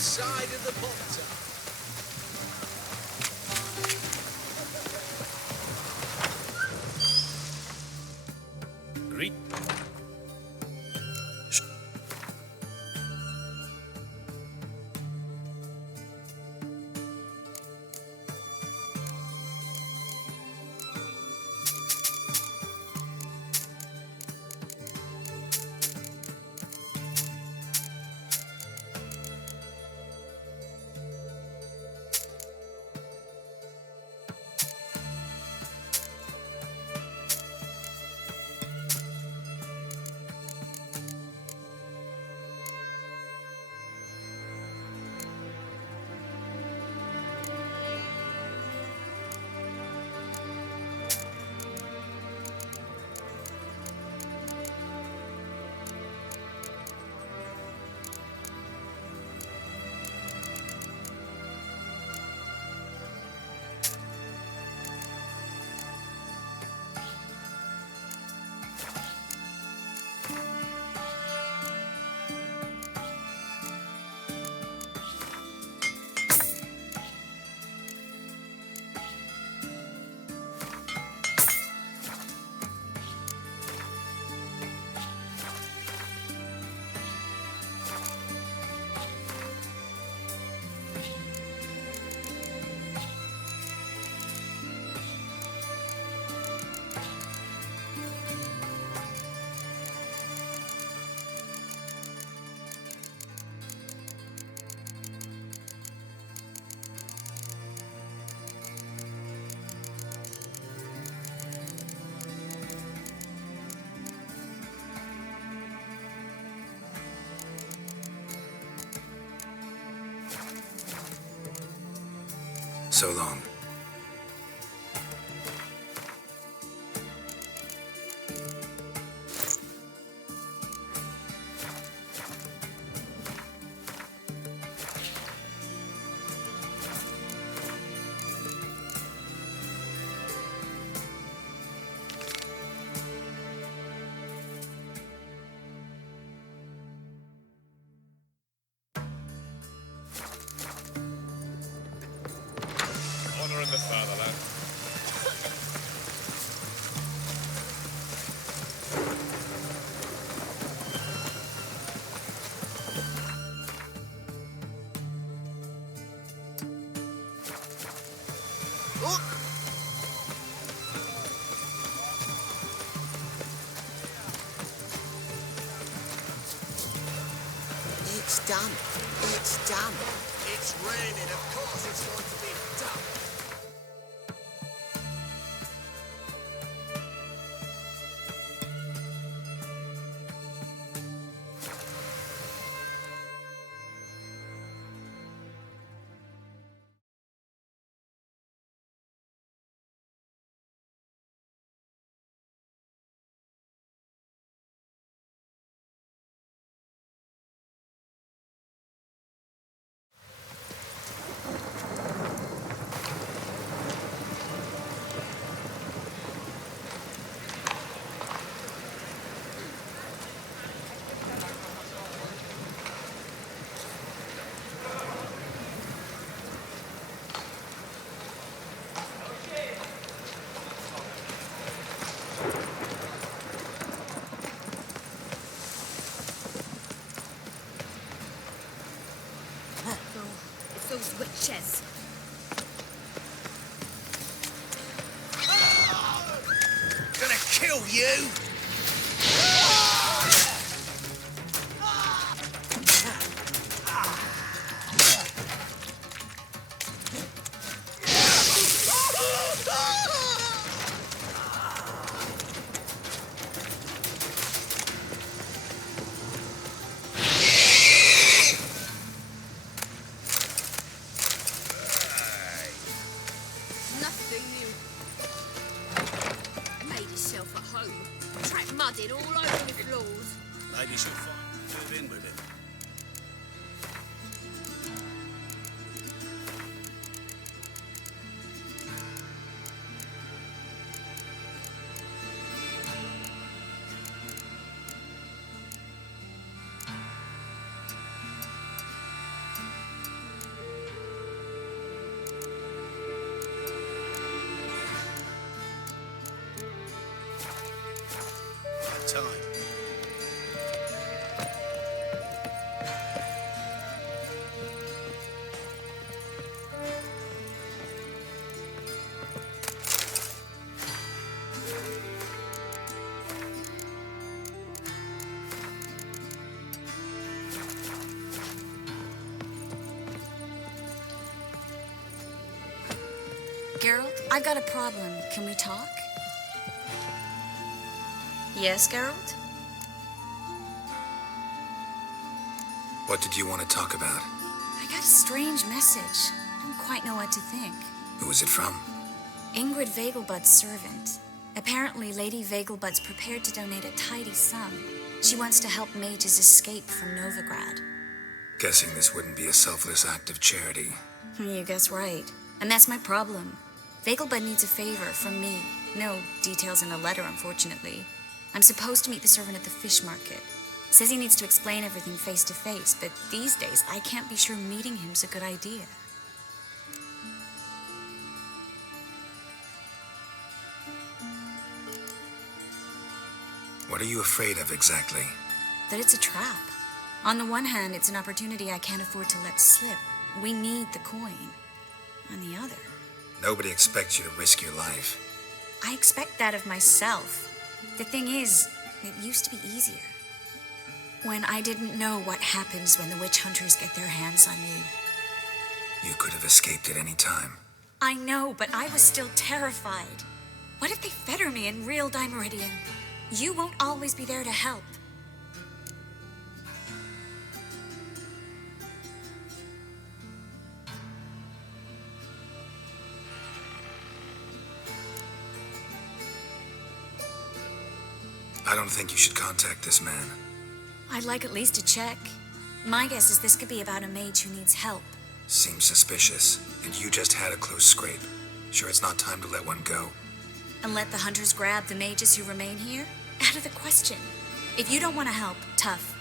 side of the pop-top. Greet. So long. Honor in the fatherland. It's done. It's done. It's raining, of course it's going to be done. Those witches. Gonna kill you! Nothing new. Made yourself at home. Geralt, I've got a problem. Can we talk? Yes, Geralt? What did you want to talk about? I got a strange message. I don't quite know what to think. Who was it from? Ingrid Vegelbud's servant. Apparently, Lady Vegelbud's prepared to donate a tidy sum. She wants to help mages escape from Novigrad. Guessing this wouldn't be a selfless act of charity. You guess right. And that's my problem. Vegelbud needs a favor from me. No details in the letter, unfortunately. I'm supposed to meet the servant at the fish market. Says he needs to explain everything face to face, but these days I can't be sure meeting him's a good idea. What are you afraid of exactly? That it's a trap. On the one hand, it's an opportunity I can't afford to let slip. We need the coin. On the other... Nobody expects you to risk your life. I expect that of myself. The thing is, it used to be easier. When I didn't know what happens when the witch hunters get their hands on you. You could have escaped at any time. I know, but I was still terrified. What if they fetter me in real Dimeridian? You won't always be there to help. I don't think you should contact this man. I'd like at least to check. My guess is this could be about a mage who needs help. Seems suspicious, and you just had a close scrape. Sure it's not time to let one go? And let the hunters grab the mages who remain here? Out of the question. If you don't want to help, tough.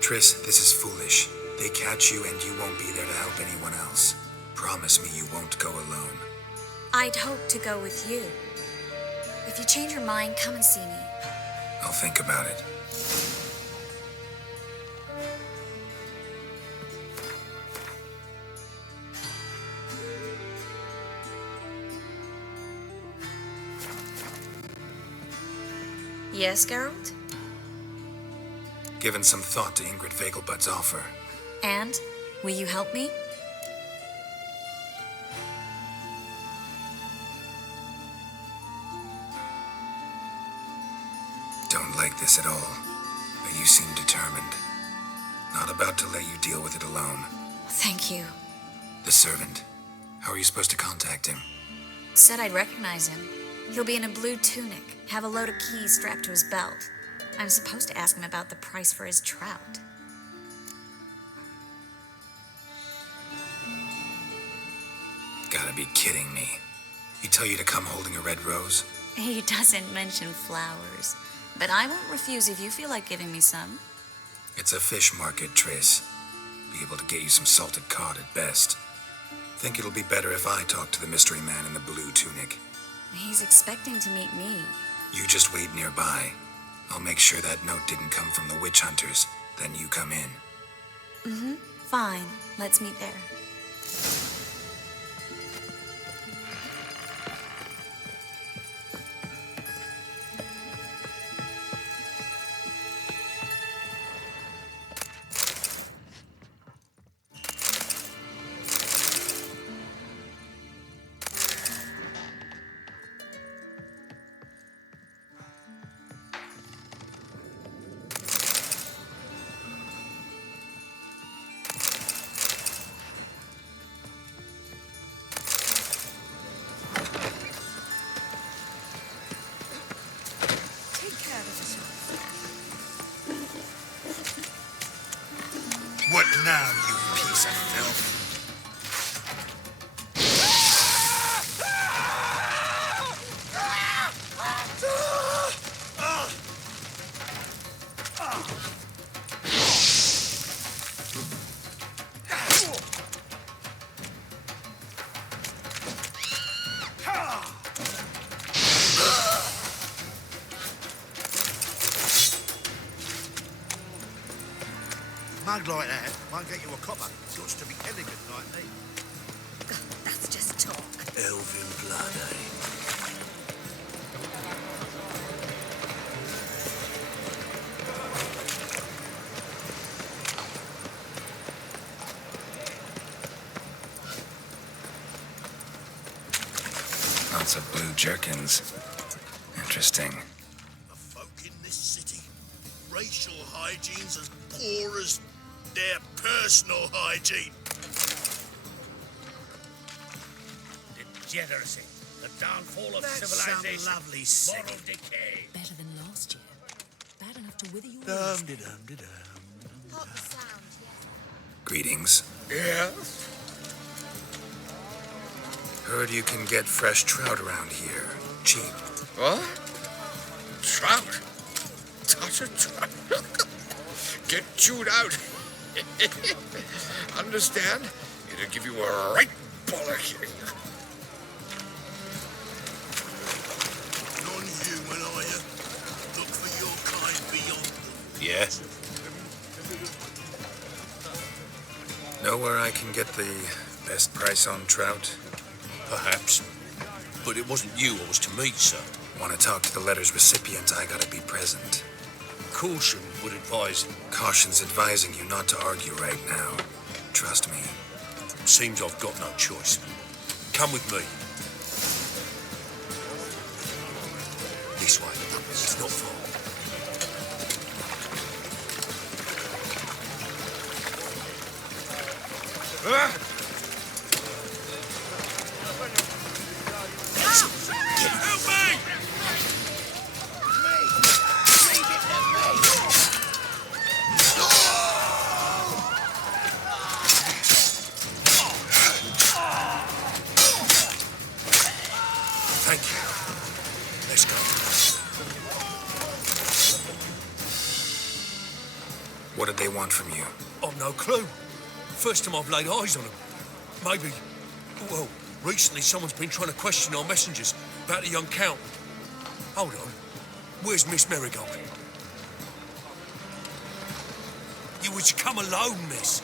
Triss, this is foolish. They catch you and you won't be there to help anyone else. Promise me you won't go alone. I'd hope to go with you. If you change your mind, come and see me. I'll think about it. Yes, Geralt? Given some thought to Ingrid Vegelbud's offer. And? Will you help me? Don't like this at all, but you seem determined. Not about to let you deal with it alone. Thank you. The servant. How are you supposed to contact him? Said I'd recognize him. He'll be in a blue tunic, have a load of keys strapped to his belt. I'm supposed to ask him about the price for his trout. Gotta be kidding me. He tell you to come holding a red rose? He doesn't mention flowers, but I won't refuse if you feel like giving me some. It's a fish market, Triss. Be able to get you some salted cod at best. Think it'll be better if I talk to the mystery man in the blue tunic. He's expecting to meet me. You just wait nearby. I'll make sure that note didn't come from the witch hunters. Then you come in. Mm-hmm. Fine. Let's meet there. What now, you piece of filth? Mug like that won't get you a copper. It's got to be elegant like me. That's just talk. Elven blood, eh? jerkins. Interesting. The folk in this city, racial hygiene's as poor as their personal hygiene. Degeneracy, the downfall of That's civilization, some lovely moral singing. decay. Better than last year. Bad enough to wither your Dum-de-dum-de-dum. Greetings. Yeah? Heard you can get fresh trout around here. Cheap. What? Trout? Touch a trout? Get chewed out. Understand? It'll give you a right bollocking. Non-human, are you? Look for your kind beyond. Yeah? Know where I can get the best price on trout? Perhaps. But it wasn't you I was to meet, sir. Want to talk to the letter's recipient, I gotta be present. Caution would advise. Caution's advising you not to argue right now. Trust me. Seems I've got no choice. Come with me. This way. It's not far. Help me! Thank you. Let's go. What did they want from you? I've no clue. First time I've laid eyes on them. Maybe... Well, recently someone's been trying to question our messengers about the young count. Hold on. Where's Miss Marigold? You was to come alone, miss.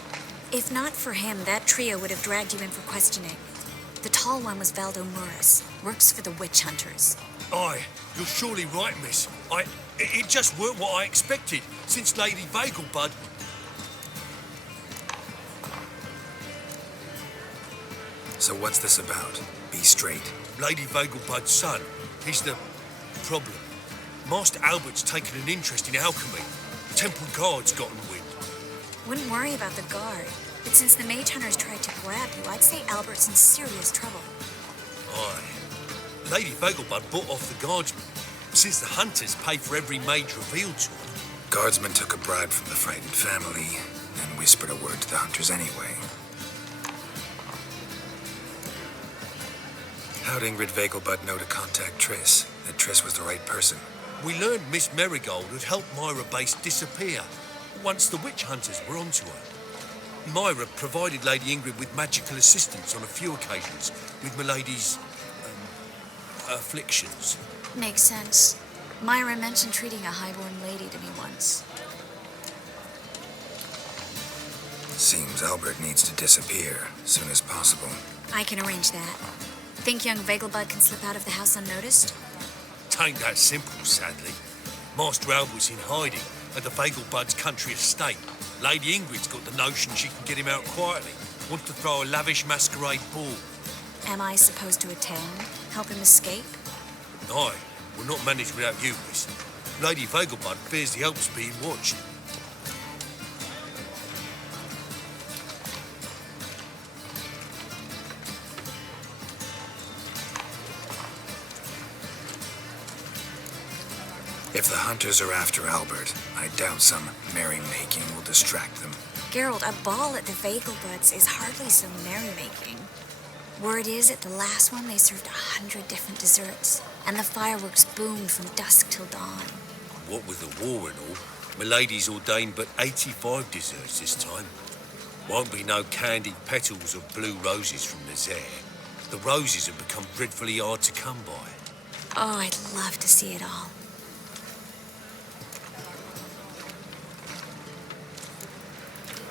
If not for him, that trio would have dragged you in for questioning. The tall one was Valdo Morris, works for the witch hunters. Aye, you're surely right, miss. It just weren't what I expected, since Lady Vagelbud... So what's this about? Be straight. Lady Vagelbud's son, he's the problem. Master Albert's taken an interest in alchemy. Temple Guard's gotten wind. Wouldn't worry about the guard, but since the mage hunters tried to grab you, I'd say Albert's in serious trouble. Aye. Lady Vagelbud bought off the guardsmen, since the hunters pay for every mage revealed to them. Guardsmen took a bribe from the frightened family and whispered a word to the hunters anyway. How'd Ingrid Vagelbud know to contact Triss? That Triss was the right person? We learned Miss Marigold had helped Myra Base disappear once the witch hunters were onto her. Myra provided Lady Ingrid with magical assistance on a few occasions with Milady's afflictions. Makes sense. Myra mentioned treating a highborn lady to me once. Seems Albert needs to disappear as soon as possible. I can arrange that. Think young Vagelbud can slip out of the house unnoticed? Tain't that simple, sadly. Master Albert's in hiding at the Vagelbud's country estate. Lady Ingrid's got the notion she can get him out quietly. Wants to throw a lavish masquerade ball. Am I supposed to attend? Help him escape? Aye, we'll not manage without you, miss. Lady Vagelbud fears the Alps being watched. If the hunters are after Albert, I doubt some merrymaking will distract them. Geralt, a ball at the Vagelbuds is hardly so merrymaking. Word is, at the last one, they served 100 different desserts, and the fireworks boomed from dusk till dawn. What with the war and all, Milady's ordained but 85 desserts this time. Won't be no candied petals of blue roses from Nazaire. The roses have become dreadfully hard to come by. Oh, I'd love to see it all.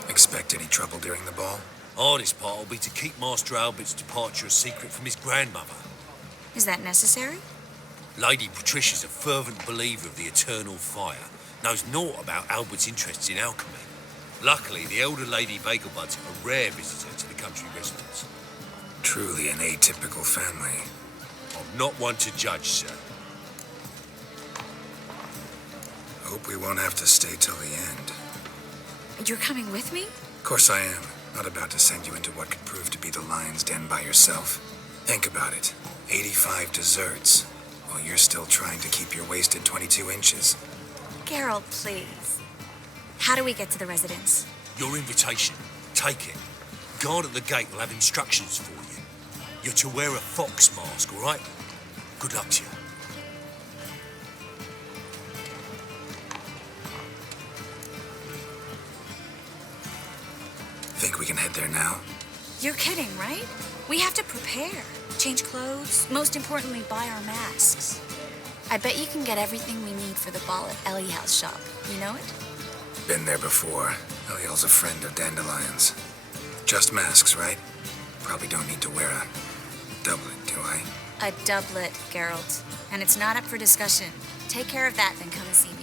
Expect any trouble during the ball? Hardest part will be to keep Master Albert's departure a secret from his grandmother. Is that necessary? Lady Patricia's a fervent believer of the eternal fire, knows naught about Albert's interests in alchemy. Luckily, the elder Lady Vagelbud's a rare visitor to the country residence. Truly an atypical family. I'm not one to judge, sir. Hope we won't have to stay till the end. You're coming with me? Of course I am. Not about to send you into what could prove to be the lion's den by yourself. Think about it. 85 desserts, while you're still trying to keep your waist at 22 inches. Geralt, please. How do we get to the residence? Your invitation. Take it. Guard at the gate will have instructions for you. You're to wear a fox mask, all right? Good luck to you. Think we can head there now? You're kidding, right? We have to prepare. Change clothes. Most importantly, buy our masks. I bet you can get everything we need for the ball at Ellie House shop. You know it? Been there before. Eliel's a friend of Dandelion's. Just masks, right? Probably don't need to wear a doublet, do I? A doublet, Geralt. And it's not up for discussion. Take care of that, then come and see me.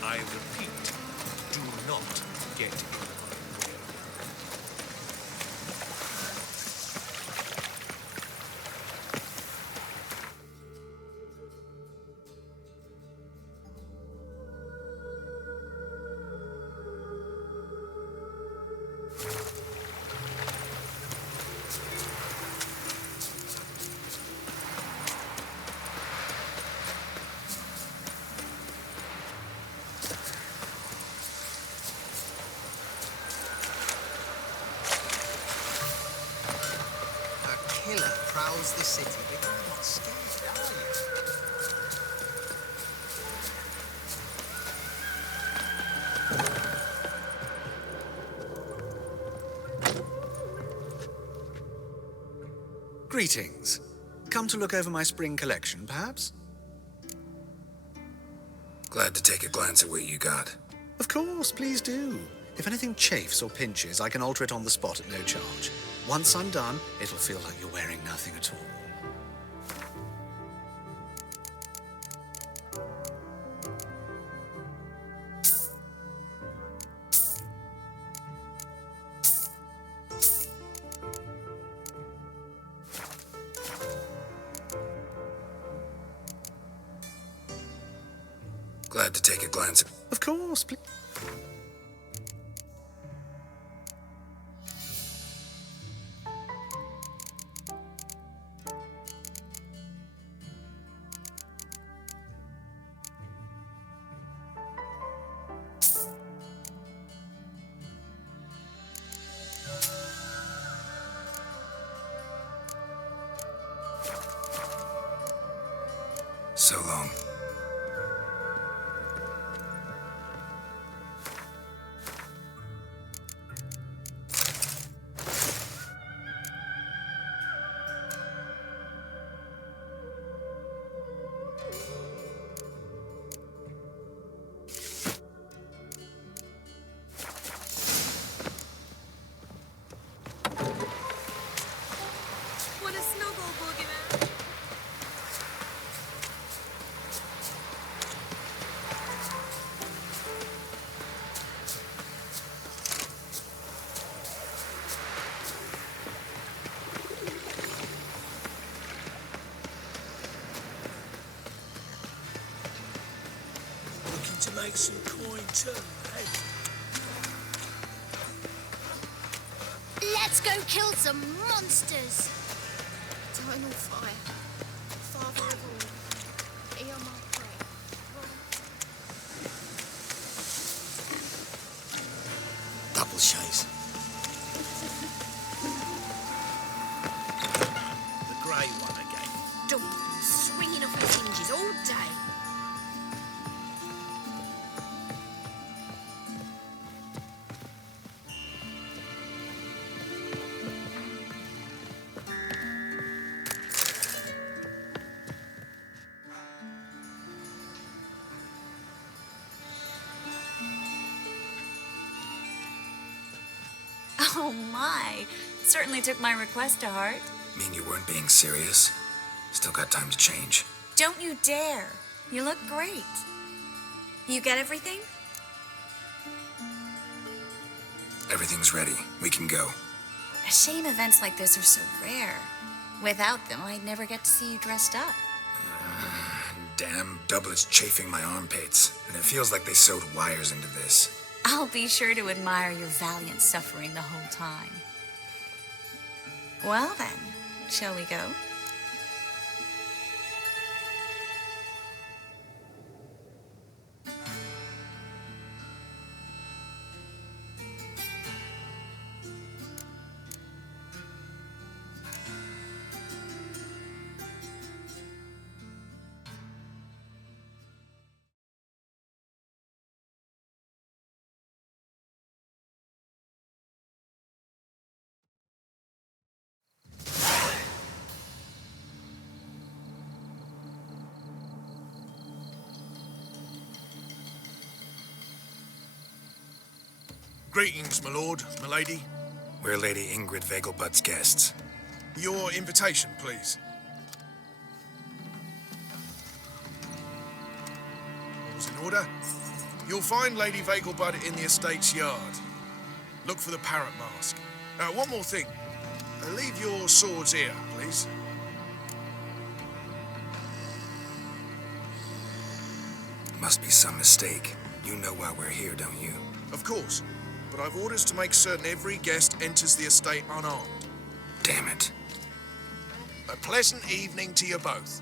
I repeat, do not get in my way. Killer prowls the city, but you're not scared, are you? Greetings. Come to look over my spring collection, perhaps? Glad to take a glance at what you got. Of course, please do. If anything chafes or pinches, I can alter it on the spot at no charge. Once I'm done, it'll feel like you're wearing nothing at all. Glad to take a glance at... Of course, please. So long. What a snowball, boogeyman. Looking to make some coin too, eh? Let's go kill some monsters! Eternal fire. Father of all. Hear my prayer. Double chase. The grey one again. Dawn swinging off its hinges all day. Oh my. Certainly took my request to heart. Mean you weren't being serious? Still got time to change. Don't you dare. You look great. You get everything? Everything's ready. We can go. A shame events like this are so rare. Without them, I'd never get to see you dressed up. Damn doublet's chafing my armpits, and it feels like they sewed wires into this. I'll be sure to admire your valiant suffering the whole time. Well then, shall we go? Greetings, my lord, my lady. We're Lady Ingrid Vegelbud's guests. Your invitation, please. All's in order. You'll find Lady Vegelbud in the estate's yard. Look for the parrot mask. One more thing. Leave your swords here, please. Must be some mistake. You know why we're here, don't you? Of course. But I've orders to make certain every guest enters the estate unarmed. Damn it. A pleasant evening to you both.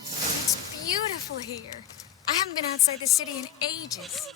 It's beautiful here. I haven't been outside the city in ages.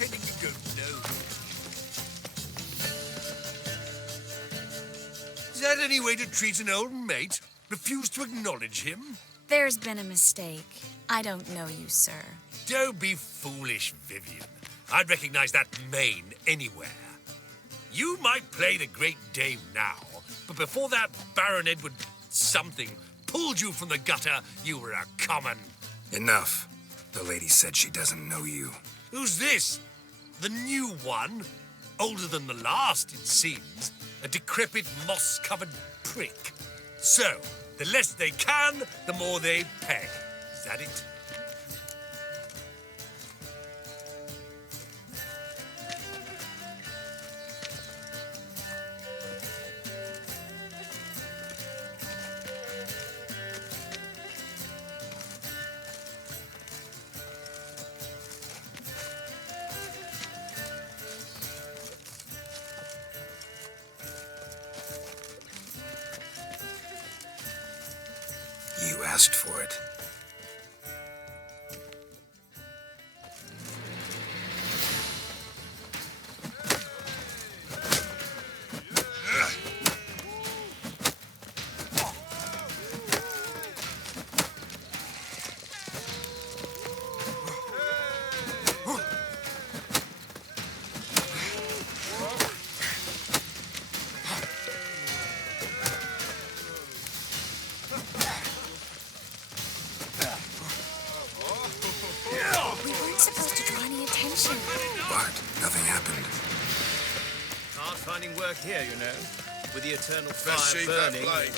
pretending you don't know. Is that any way to treat an old mate? Refuse to acknowledge him? There's been a mistake. I don't know you, sir. Don't be foolish, Vivian. I'd recognize that mane anywhere. You might play the Great Dame now, but before that Baron Edward something pulled you from the gutter, you were a common. Enough. The lady said she doesn't know you. Who's this? The new one? Older than the last, it seems. A decrepit, moss-covered prick. So, the less they can, the more they pay. Is that it? You asked for it. We weren't supposed to draw any attention. But nothing happened. Hard finding work here, you know. With the eternal Best fire sheep that burning. blade.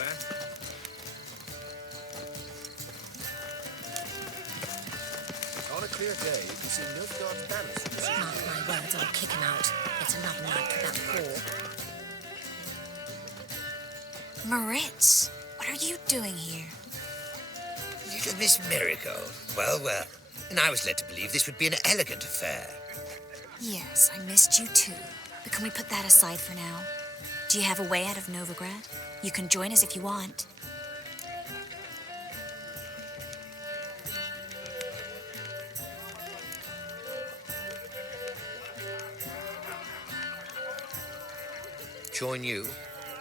On a clear day, you can see Nilfgaard's banners from the city. Mark my words, I'll kick him out. It's another night for that whore. Moritz, what are you doing here? Little Miss Marigold. Well, well. And I was led to believe this would be an elegant affair. Yes, I missed you too. But can we put that aside for now? Do you have a way out of Novigrad? You can join us if you want. Join you?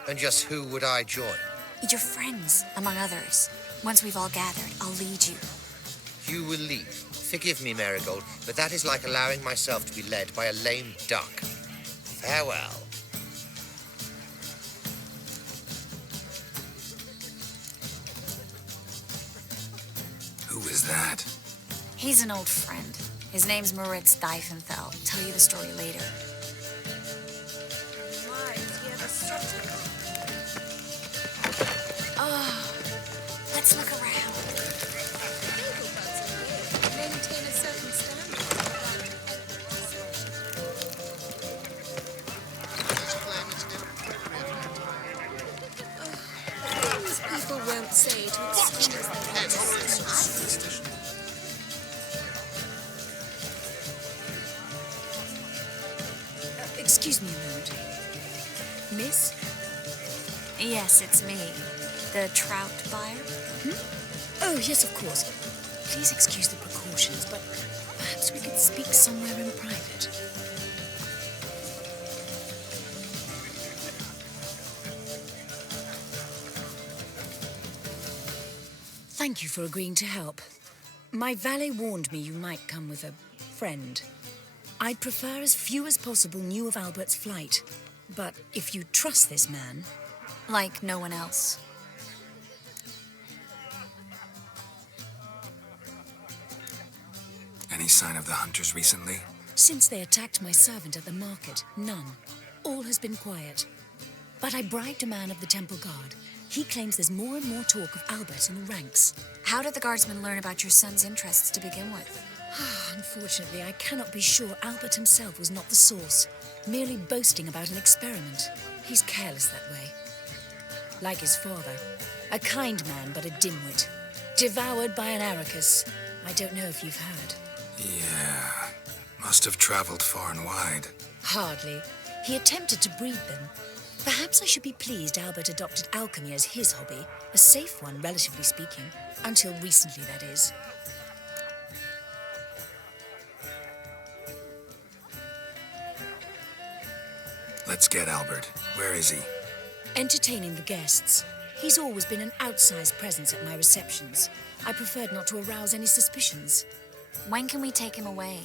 And just who would I join? Your friends, among others. Once we've all gathered, I'll lead you. You will lead. Forgive me, Marigold, but that is like allowing myself to be led by a lame duck. Farewell. Who is that? He's an old friend. His name's Moritz Diefenthal. Tell you the story later. Oh, let's look around. Maintain a certain standard. Things people won't say to excuse themselves. Excuse me a moment. Miss? Yes, it's me. The trout buyer. Oh, yes, of course. Please excuse the precautions, but perhaps we could speak somewhere in private. Thank you for agreeing to help. My valet warned me you might come with a friend. I'd prefer as few as possible knew of Albert's flight. But if you trust this man... Like no one else. Any sign of the hunters recently? Since they attacked my servant at the market, none. All has been quiet. But I bribed a man of the Temple Guard. He claims there's more and more talk of Albert in the ranks. How did the guardsmen learn about your son's interests to begin with? Unfortunately, I cannot be sure Albert himself was not the source, merely boasting about an experiment. He's careless that way. Like his father. A kind man, but a dimwit. Devoured by an Arrakis. I don't know if you've heard. Yeah. Must have traveled far and wide. Hardly. He attempted to breed them. Perhaps I should be pleased Albert adopted alchemy as his hobby. A safe one, relatively speaking. Until recently, that is. Let's get Albert. Where is he? Entertaining the guests. He's always been an outsized presence at my receptions. I preferred not to arouse any suspicions. When can we take him away?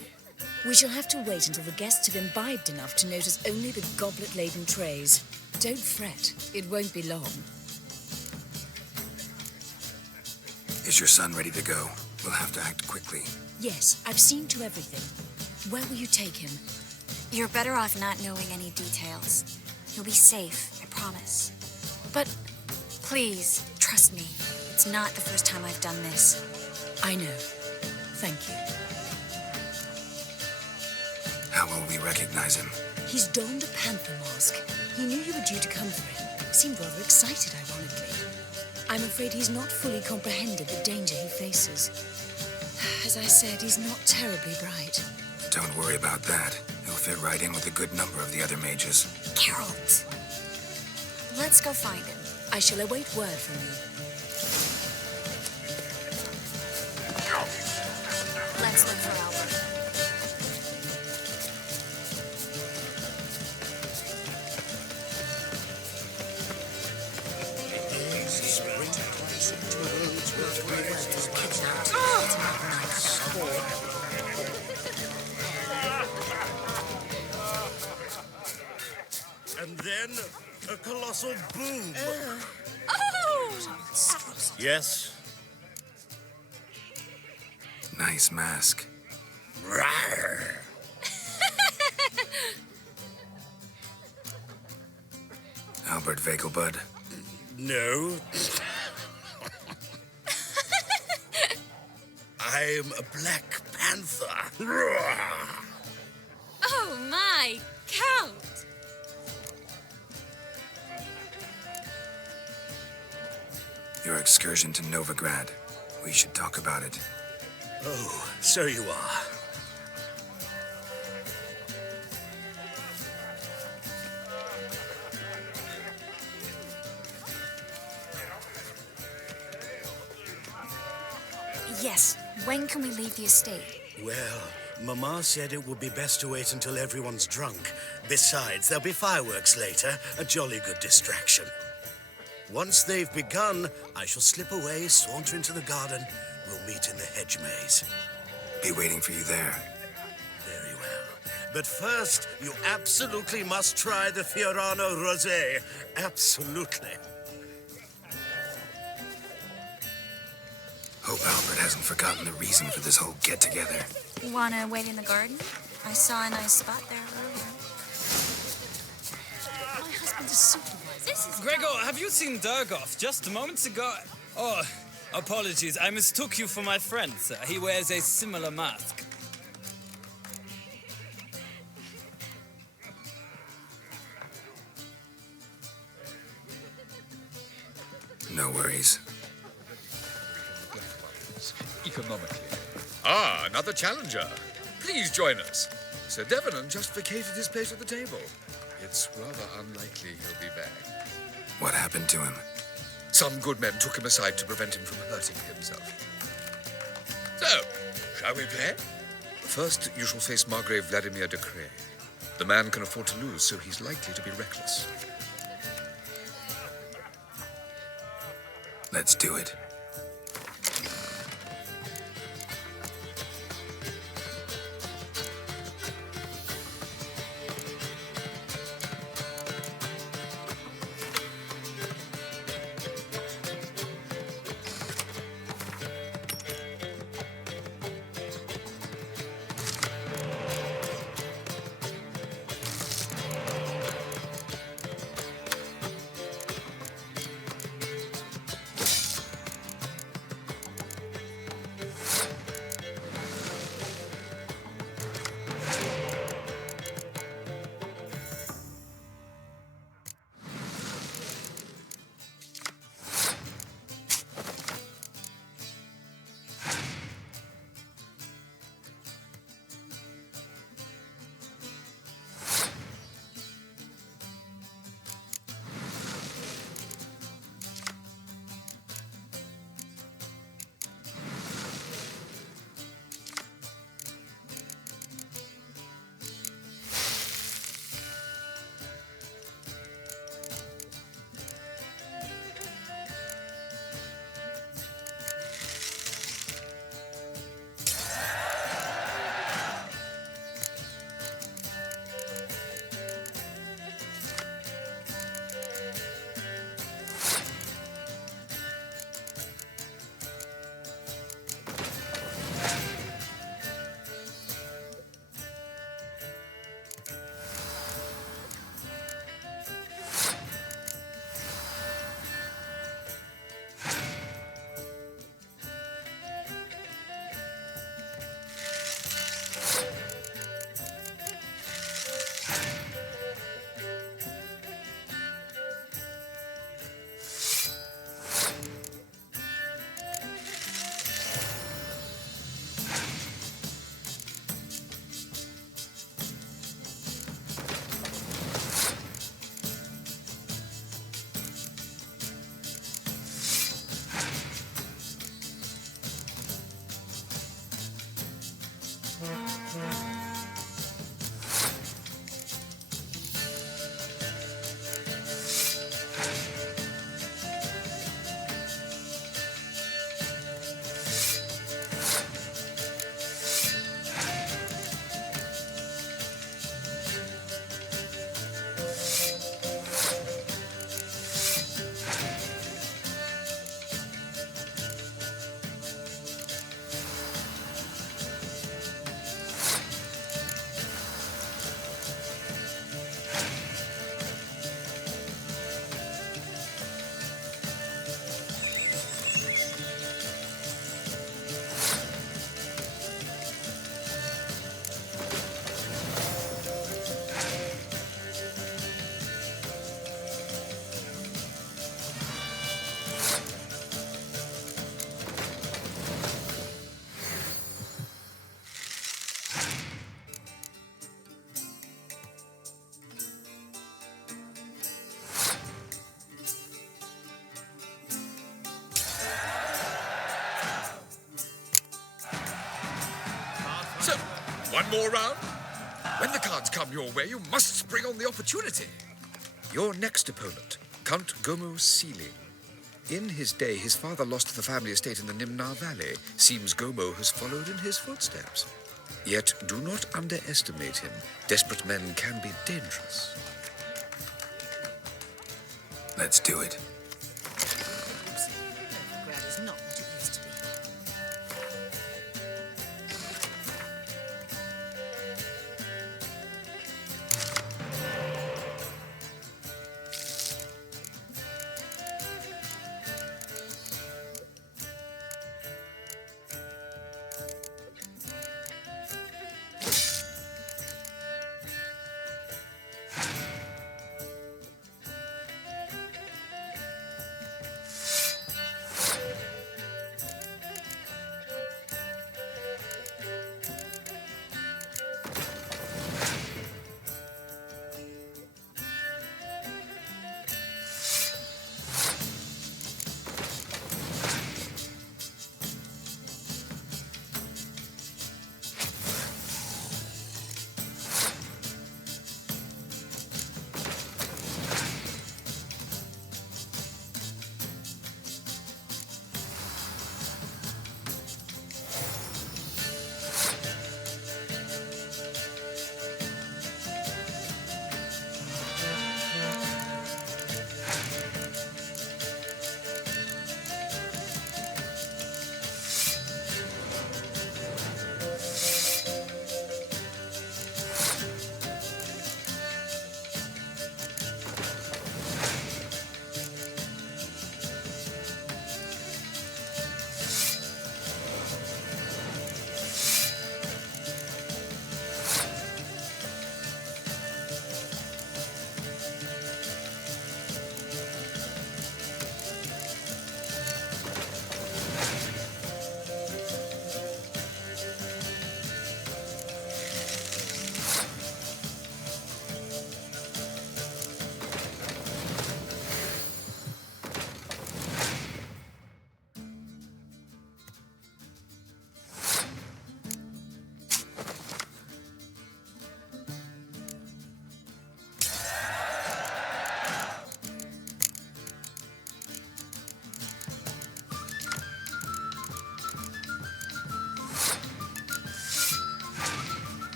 We shall have to wait until the guests have imbibed enough to notice only the goblet-laden trays. Don't fret, it won't be long. Is your son ready to go? We'll have to act quickly. Yes, I've seen to everything. Where will you take him? You're better off not knowing any details. He'll be safe, I promise. But please, trust me. It's not the first time I've done this. I know. Thank you. How will we recognize him? He's donned a panther mask. He knew you were due to come for him. Seemed rather excited, ironically. I'm afraid he's not fully comprehended the danger he faces. As I said, he's not terribly bright. Don't worry about that. He'll fit right in with a good number of the other mages. Geralt! Let's go find him. I shall await word from you. Let's look for Albert. And then a colossal boom. Oh! Yes? Nice mask. Rawr. Albert Vegelbud. No. I'm a Black Panther. Rawr. Oh my, Count! Your excursion to Novigrad. We should talk about it. Oh, so you are. Yes, when can we leave the estate? Well, Mama said it would be best to wait until everyone's drunk. Besides, there'll be fireworks later, a jolly good distraction. Once they've begun, I shall slip away, saunter into the garden. We'll meet in the hedge maze. Be waiting for you there. Very well. But first, you absolutely must try the Fiorano Rosé. Absolutely. Hope Albert hasn't forgotten the reason for this whole get-together. Wanna wait in the garden? I saw a nice spot there earlier. My husband's a supervisor. This is Gregor, have you seen Durgoff just moments ago? Oh, apologies. I mistook you for my friend, sir. He wears a similar mask. No worries. Economically. Ah, another challenger. Please join us. Sir Devenant just vacated his place at the table. It's rather unlikely he'll be back. What happened to him? Some good men took him aside to prevent him from hurting himself. So, shall we play? First, you shall face Margrave Vladimir de Cray. The man can afford to lose, so he's likely to be reckless. Let's do it. one more round? When the cards come your way, you must spring on the opportunity. Your next opponent, Count Gomo Sealing. In his day, his father lost the family estate in the Nimnar Valley. Seems Gomo has followed in his footsteps. Yet do not underestimate him. Desperate men can be dangerous. Let's do it. Grad is not what it used to be.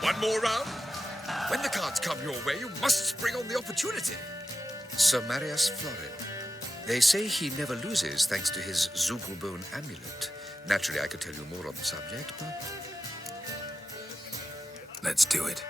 One more round? When the cards come your way, you must spring on the opportunity. Sir Marius Florin. They say he never loses thanks to his Zugelbone amulet. Naturally, I could tell you more on the subject, but... Let's do it.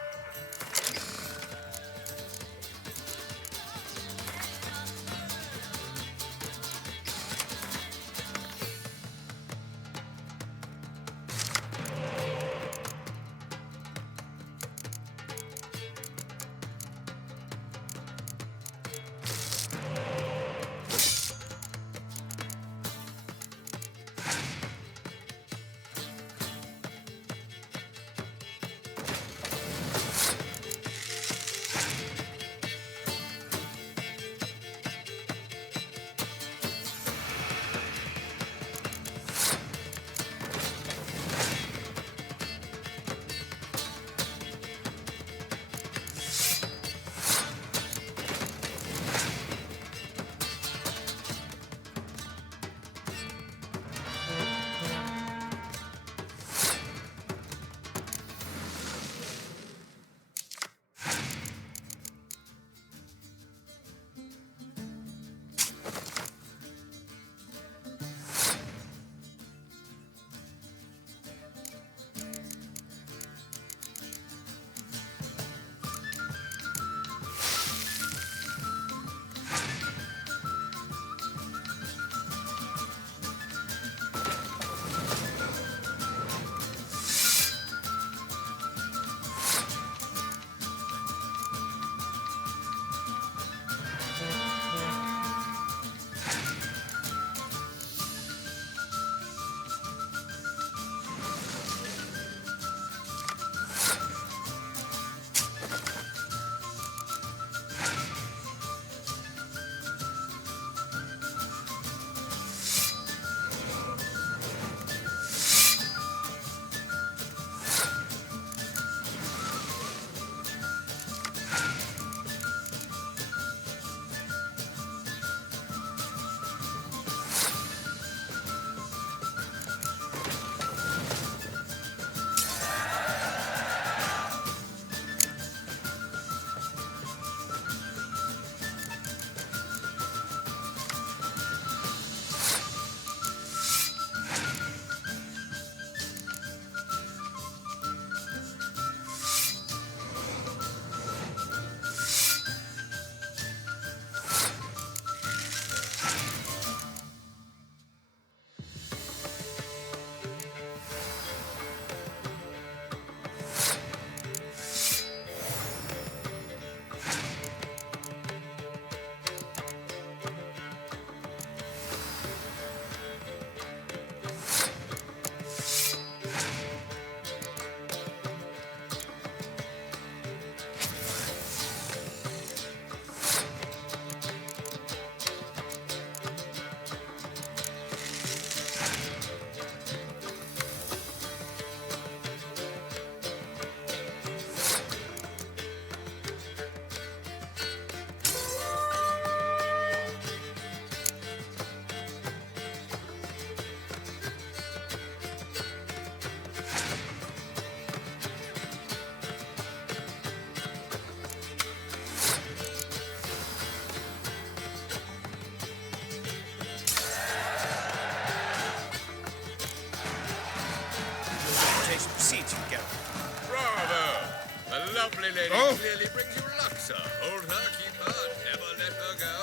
clearly brings you luck, sir. Hold her, keep her, never let her go.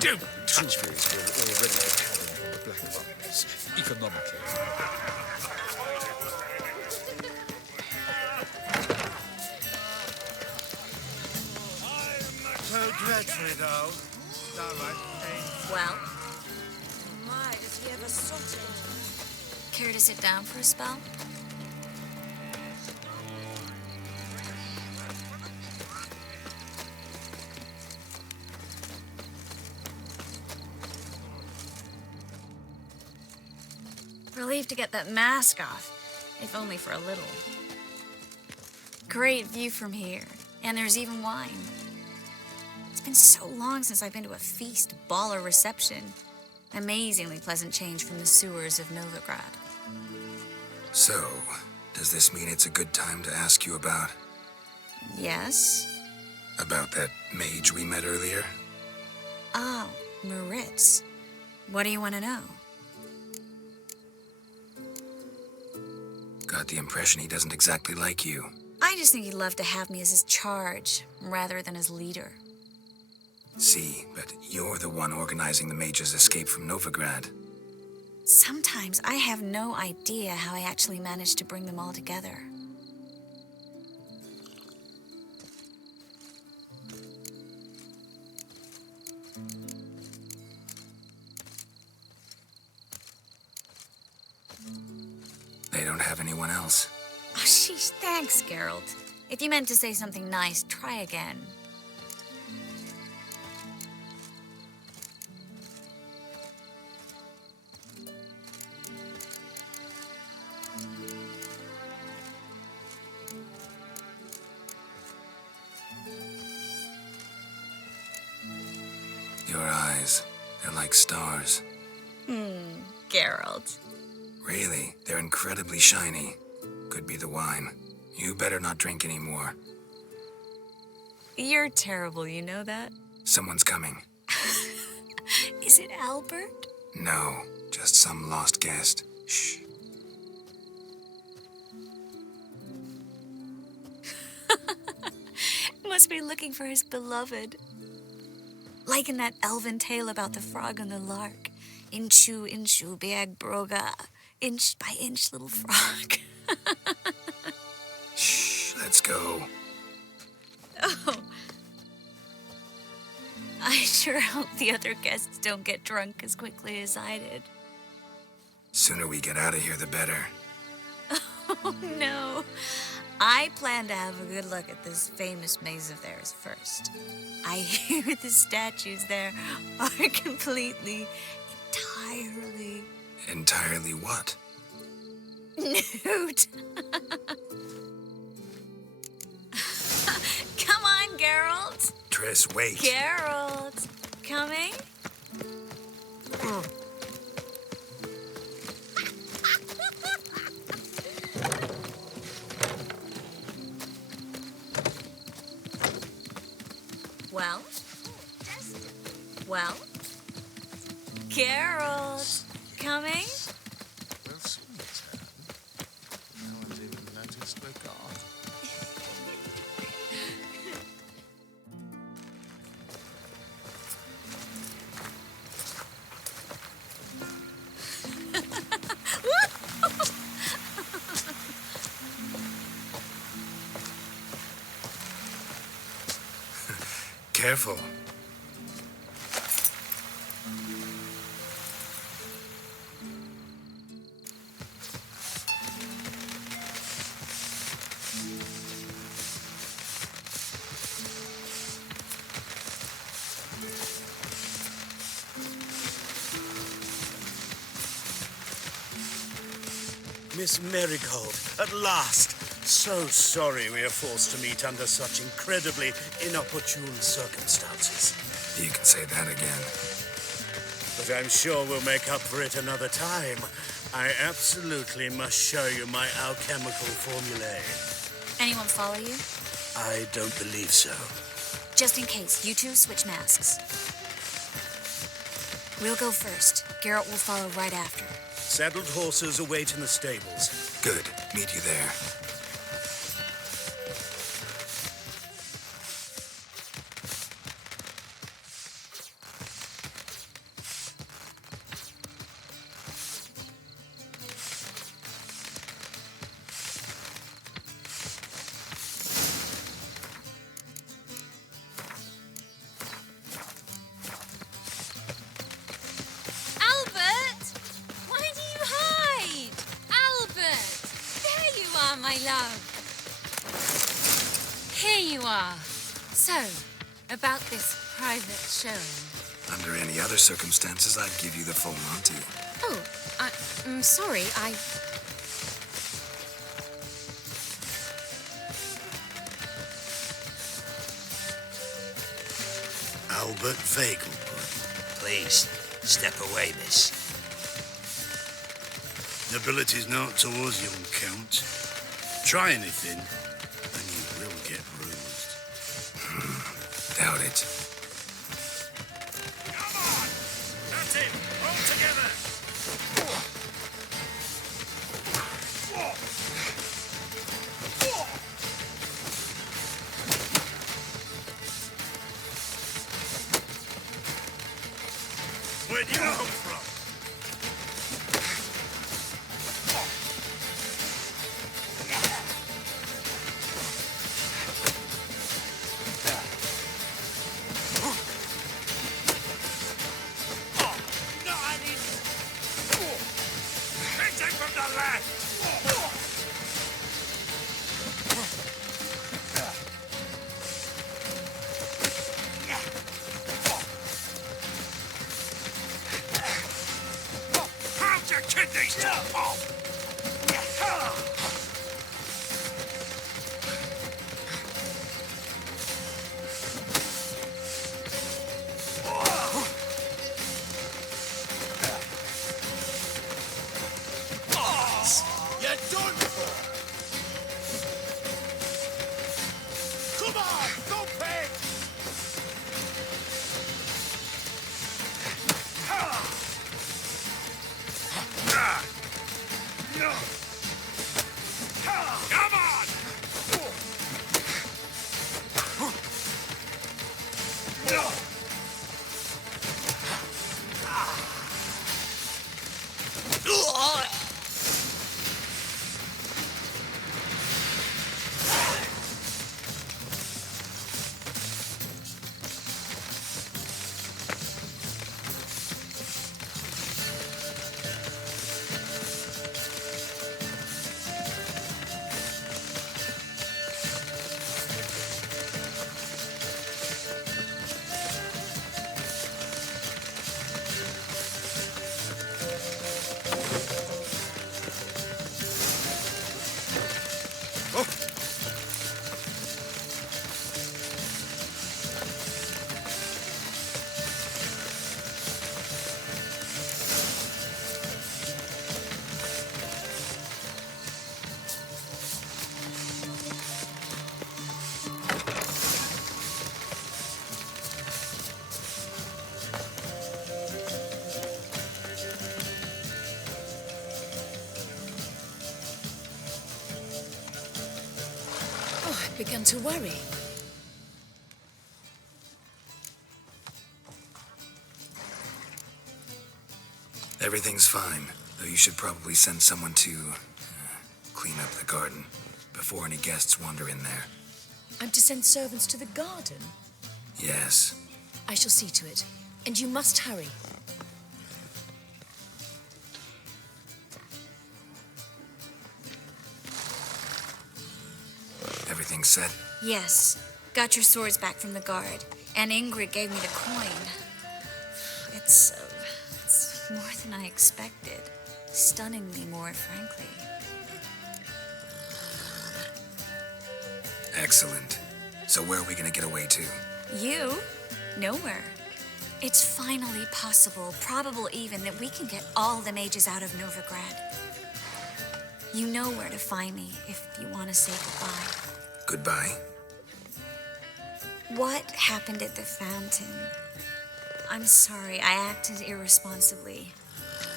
Don't Touch me. Will already depend on the black markets, economically. So dreadfully dull. Downright painful. Well, My, does he ever sot it? care to sit down for a spell? Relieved to get that mask off, if only for a little. Great view from here, and there's even wine. It's been so long since I've been to a feast, ball, or reception. Amazingly pleasant change from the sewers of Novigrad. So, does this mean it's a good time to ask you about Yes? that mage we met earlier? Oh, Moritz. What do you want to know? Got the impression he doesn't exactly like you. I just think he'd love to have me as his charge, rather than his leader. See, but you're the one organizing the mage's escape from Novigrad. Sometimes I have no idea how I actually managed to bring them all together. They don't have anyone else. Oh, sheesh, thanks, Geralt. If you meant to say something nice, try again. Your eyes, they're like stars. Geralt. Really, they're incredibly shiny. Could be the wine. You better not drink any more. You're terrible, you know that? Someone's coming. Is it Albert? No, just some lost guest. Shh. Must be looking for his beloved. Like in that elven tale about the frog and the lark. Inchu, inchu, biag broga. Inch by inch, little frog. Shh, let's go. Oh. I sure hope the other guests don't get drunk as quickly as I did. Sooner we get out of here, the better. Oh, no. I plan to have a good look at this famous maze of theirs first. I hear the statues there are entirely... Entirely what? Nude. Come on, Geralt. Triss, wait. Geralt. Coming? Well? Well? Geralt. Coming? We'll soon return. No one's even noticed we're gone. Careful. Miss Marigold, at last. So sorry we are forced to meet under such incredibly inopportune circumstances. You can say that again. But I'm sure we'll make up for it another time. I absolutely must show you my alchemical formulae. Anyone follow you? I don't believe so. Just in case, you two switch masks. We'll go first. Geralt will follow right after. Saddled horses await in the stables. Good. Meet you there. So, about this private showing. Under any other circumstances, I'd give you the full Monty. Oh, I'm sorry, Albert Vegelbud. Please, step away, miss. Nobility's not towards young Count. Try anything, and you will get bruised. Doubt it. Come on! That's it! All together! Where'd you come from? From the left! How'd you kidneys top off? You're done for! Come on, go pig! Come on! begun to worry. Everything's fine, though you should probably send someone to clean up the garden before any guests wander in there. I'm to send servants to the garden? Yes. I shall see to it. And you must hurry. Everything set? Yes. Got your swords back from the guard. And Ingrid gave me the coin. It's more than I expected. Stunningly more, frankly. Excellent. So where are we gonna get away to? You? Nowhere. It's finally possible, probable even, that we can get all the mages out of Novigrad. You know where to find me if you want to say goodbye. Goodbye? What happened at the fountain? I'm sorry, I acted irresponsibly.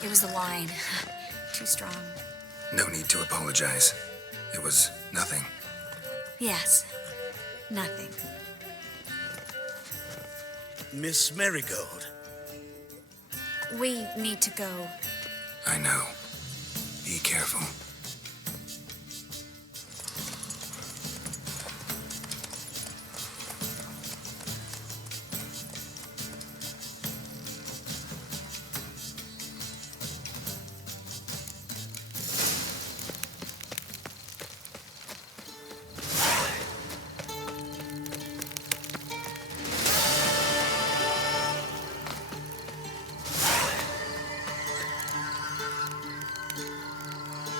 It was the wine. Too strong. No need to apologize. It was nothing. Yes, nothing. Miss Marigold. We need to go. I know. Be careful.